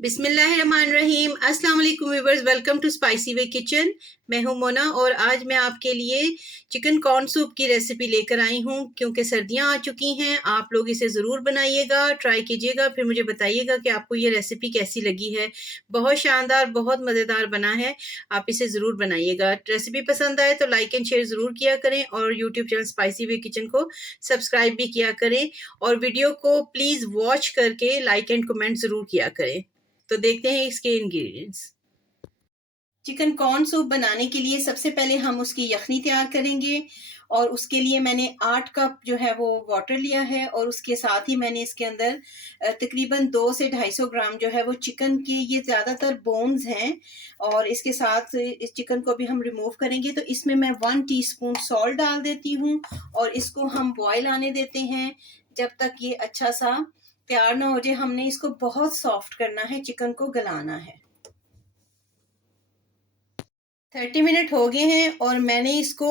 बिस्मिल्लाहिर्रहमानिर्रहीम। अस्सलाम वालेकुम viewers, welcome to Spicy Way Kitchen. मैं हूं मोना और आज मैं आपके लिए चिकन कॉर्न सूप की रेसिपी लेकर आई हूं। क्योंकि सर्दियां आ चुकी हैं, आप लोग इसे ज़रूर बनाइएगा, ट्राई कीजिएगा, फिर मुझे बताइएगा कि आपको ये रेसिपी कैसी लगी है। बहुत शानदार, बहुत मज़ेदार बना है। आप इसे ज़रूर बनाइएगा। रेसिपी पसंद आए तो लाइक एंड शेयर ज़रूर किया करें और YouTube channel spicy Way kitchen को सब्सक्राइब भी किया करें और वीडियो को प्लीज़ वॉच करके लाइक एंड कमेंट ज़रूर किया करें। तो देखते हैं इसके इंग्रेडिएंट्स। चिकन कॉर्न सूप बनाने के लिए सबसे पहले हम उसकी यखनी तैयार करेंगे और उसके लिए मैंने 8 कप जो है वो वाटर लिया है और उसके साथ ही मैंने इसके अंदर तकरीबन 2 से 250 ग्राम जो है वो चिकन के, ये ज़्यादातर बोन्स हैं और इसके साथ इस चिकन को भी हम रिमूव करेंगे। तो इसमें मैं 1 टीस्पून सॉल्ट डाल देती हूँ और इसको हम बॉयल आने देते हैं जब तक ये अच्छा सा तैयार ना हो जाए। हमने इसको बहुत सॉफ्ट करना है, चिकन को गलाना है। 30 मिनट हो गए हैं और मैंने इसको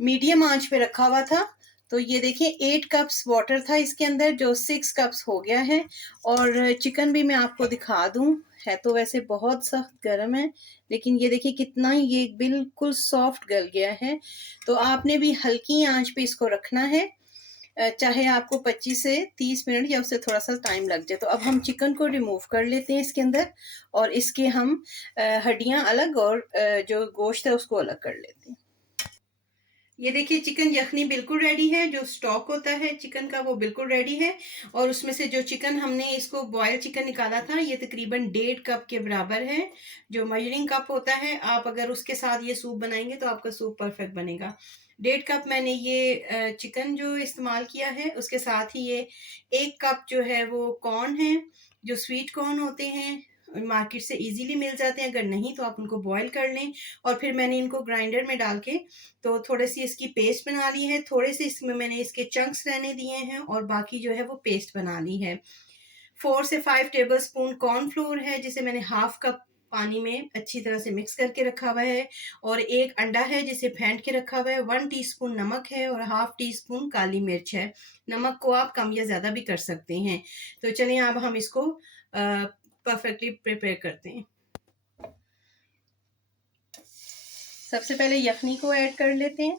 मीडियम आंच पे रखा हुआ था। तो ये देखिए 8 कप्स वाटर था इसके अंदर, जो 6 कप्स हो गया है। और चिकन भी मैं आपको दिखा दूं, है तो वैसे बहुत सख्त गर्म है, लेकिन ये देखिए कितना ये बिल्कुल सॉफ्ट गल गया है। तो आपने भी हल्की आंच पे इसको रखना है, चाहे आपको 25 से 30 मिनट या उससे थोड़ा सा टाइम लग जाए। तो अब हम चिकन को रिमूव कर लेते हैं इसके अंदर और इसके हम हड्डियां अलग और जो गोश्त है उसको अलग कर लेते हैं। ये देखिए चिकन यखनी बिल्कुल रेडी है। जो स्टॉक होता है चिकन का वो बिल्कुल रेडी है और उसमें से जो चिकन हमने इसको बॉयल चिकन निकाला था ये तकरीबन 1.5 कप के बराबर है, जो मेजरिंग कप होता है। आप अगर उसके साथ ये सूप बनाएंगे तो आपका सूप परफेक्ट बनेगा। 1.5 कप मैंने ये चिकन जो इस्तेमाल किया है, उसके साथ ही ये 1 कप जो है वो कॉर्न है, जो स्वीट कॉर्न होते हैं, मार्केट से इजीली मिल जाते हैं। अगर नहीं तो आप उनको बॉयल कर लें और फिर मैंने इनको ग्राइंडर में डाल के तो थोड़ी सी इसकी पेस्ट बना ली है। थोड़े से इसमें मैंने इसके चंक्स रहने दिए हैं और बाकी जो है वो पेस्ट बना ली है। 4 से 5 टेबल स्पून कॉर्नफ्लोर है, जिसे मैंने हाफ कप पानी में अच्छी तरह से मिक्स करके रखा हुआ है और एक अंडा है जिसे फेंट के रखा हुआ है। 1 टीस्पून नमक है और हाफ टी स्पून काली मिर्च है। नमक को आप कम या ज़्यादा भी कर सकते हैं। तो चलिए अब हम इसको परफेक्टली प्रिपेयर करते हैं। सबसे पहले यखनी को ऐड कर लेते हैं।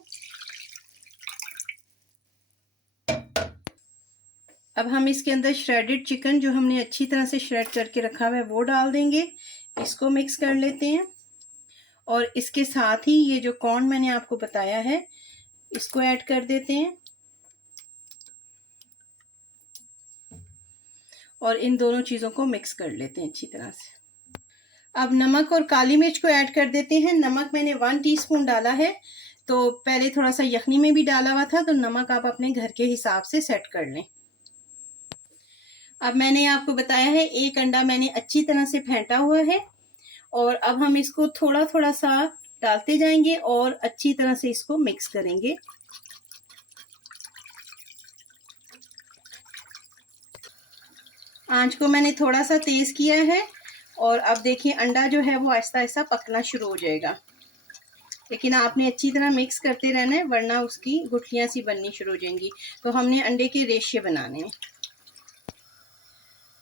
अब हम इसके अंदर श्रेडेड चिकन जो हमने अच्छी तरह से श्रेड करके रखा हुआ है वो डाल देंगे। इसको मिक्स कर लेते हैं और इसके साथ ही ये जो कॉर्न मैंने आपको बताया है इसको ऐड कर देते हैं और इन दोनों चीज़ों को मिक्स कर लेते हैं अच्छी तरह से। अब नमक और काली मिर्च को ऐड कर देते हैं। नमक मैंने 1 टीस्पून डाला है, तो पहले थोड़ा सा यखनी में भी डाला हुआ था, तो नमक आप अपने घर के हिसाब से सेट कर लें। अब मैंने आपको बताया है एक अंडा मैंने अच्छी तरह से फेंटा हुआ है और अब हम इसको थोड़ा थोड़ा सा डालते जाएंगे और अच्छी तरह से इसको मिक्स करेंगे। आंच को मैंने थोड़ा सा तेज किया है और अब देखिए अंडा जो है वो आहिस्ता आहिस्ता पकना शुरू हो जाएगा, लेकिन आपने अच्छी तरह मिक्स करते रहना है वरना उसकी गुठलियां सी बननी शुरू हो जाएंगी। तो हमने अंडे के रेशे बनाने हैं।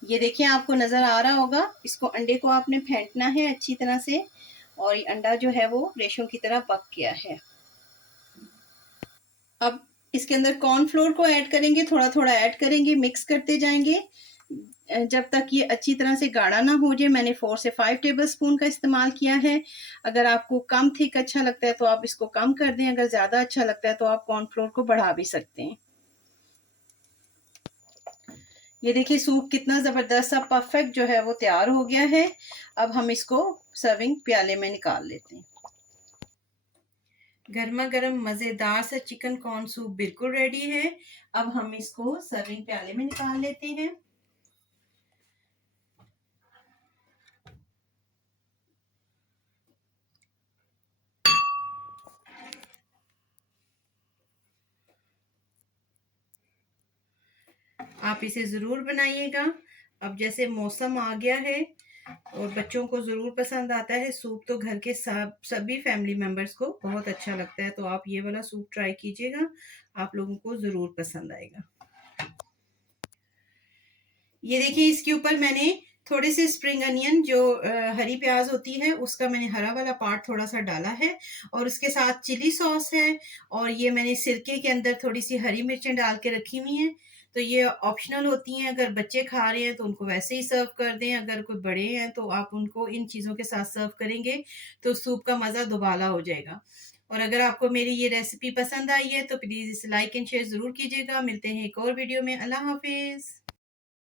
ये देखिए आपको नज़र आ रहा होगा, इसको अंडे को आपने फेंटना है अच्छी तरह से और ये अंडा जो है वो रेशों की तरह पक गया है। अब इसके अंदर कॉर्नफ्लोर को ऐड करेंगे, थोड़ा थोड़ा ऐड करेंगे, मिक्स करते जाएंगे जब तक ये अच्छी तरह से गाढ़ा ना हो जाए। मैंने 4 से 5 टेबल स्पून का इस्तेमाल किया है। अगर आपको कम थिक अच्छा लगता है तो आप इसको कम कर दें, अगर ज़्यादा अच्छा लगता है तो आप कॉर्नफ्लोर को बढ़ा भी सकते हैं। ये देखिए सूप कितना ज़बरदस्त सा परफेक्ट जो है वो तैयार हो गया है। अब हम इसको सर्विंग प्याले में निकाल लेते हैं। गर्मा गर्म मज़ेदार सा चिकन कॉर्न सूप बिल्कुल रेडी है। अब हम इसको सर्विंग प्याले में निकाल लेते हैं। आप इसे ज़रूर बनाइएगा। अब जैसे मौसम आ गया है और बच्चों को ज़रूर पसंद आता है सूप, तो घर के सभी फैमिली मेम्बर्स को बहुत अच्छा लगता है। तो आप ये वाला सूप ट्राई कीजिएगा, आप लोगों को ज़रूर पसंद आएगा। ये देखिए इसके ऊपर मैंने थोड़े से स्प्रिंग अनियन जो हरी प्याज होती है उसका मैंने हरा वाला पार्ट थोड़ा सा डाला है और उसके साथ चिली सॉस है और ये मैंने सिरके के अंदर थोड़ी सी हरी मिर्चें डाल के रखी हुई हैं। तो ये ऑप्शनल होती हैं, अगर बच्चे खा रहे हैं तो उनको वैसे ही सर्व कर दें, अगर कोई बड़े हैं तो आप उनको इन चीज़ों के साथ सर्व करेंगे तो सूप का मज़ा दुबाला हो जाएगा। और अगर आपको मेरी ये रेसिपी पसंद आई है तो प्लीज़ इसे लाइक एंड शेयर ज़रूर कीजिएगा। मिलते हैं एक और वीडियो में। अल्लाह हाफ़िज़।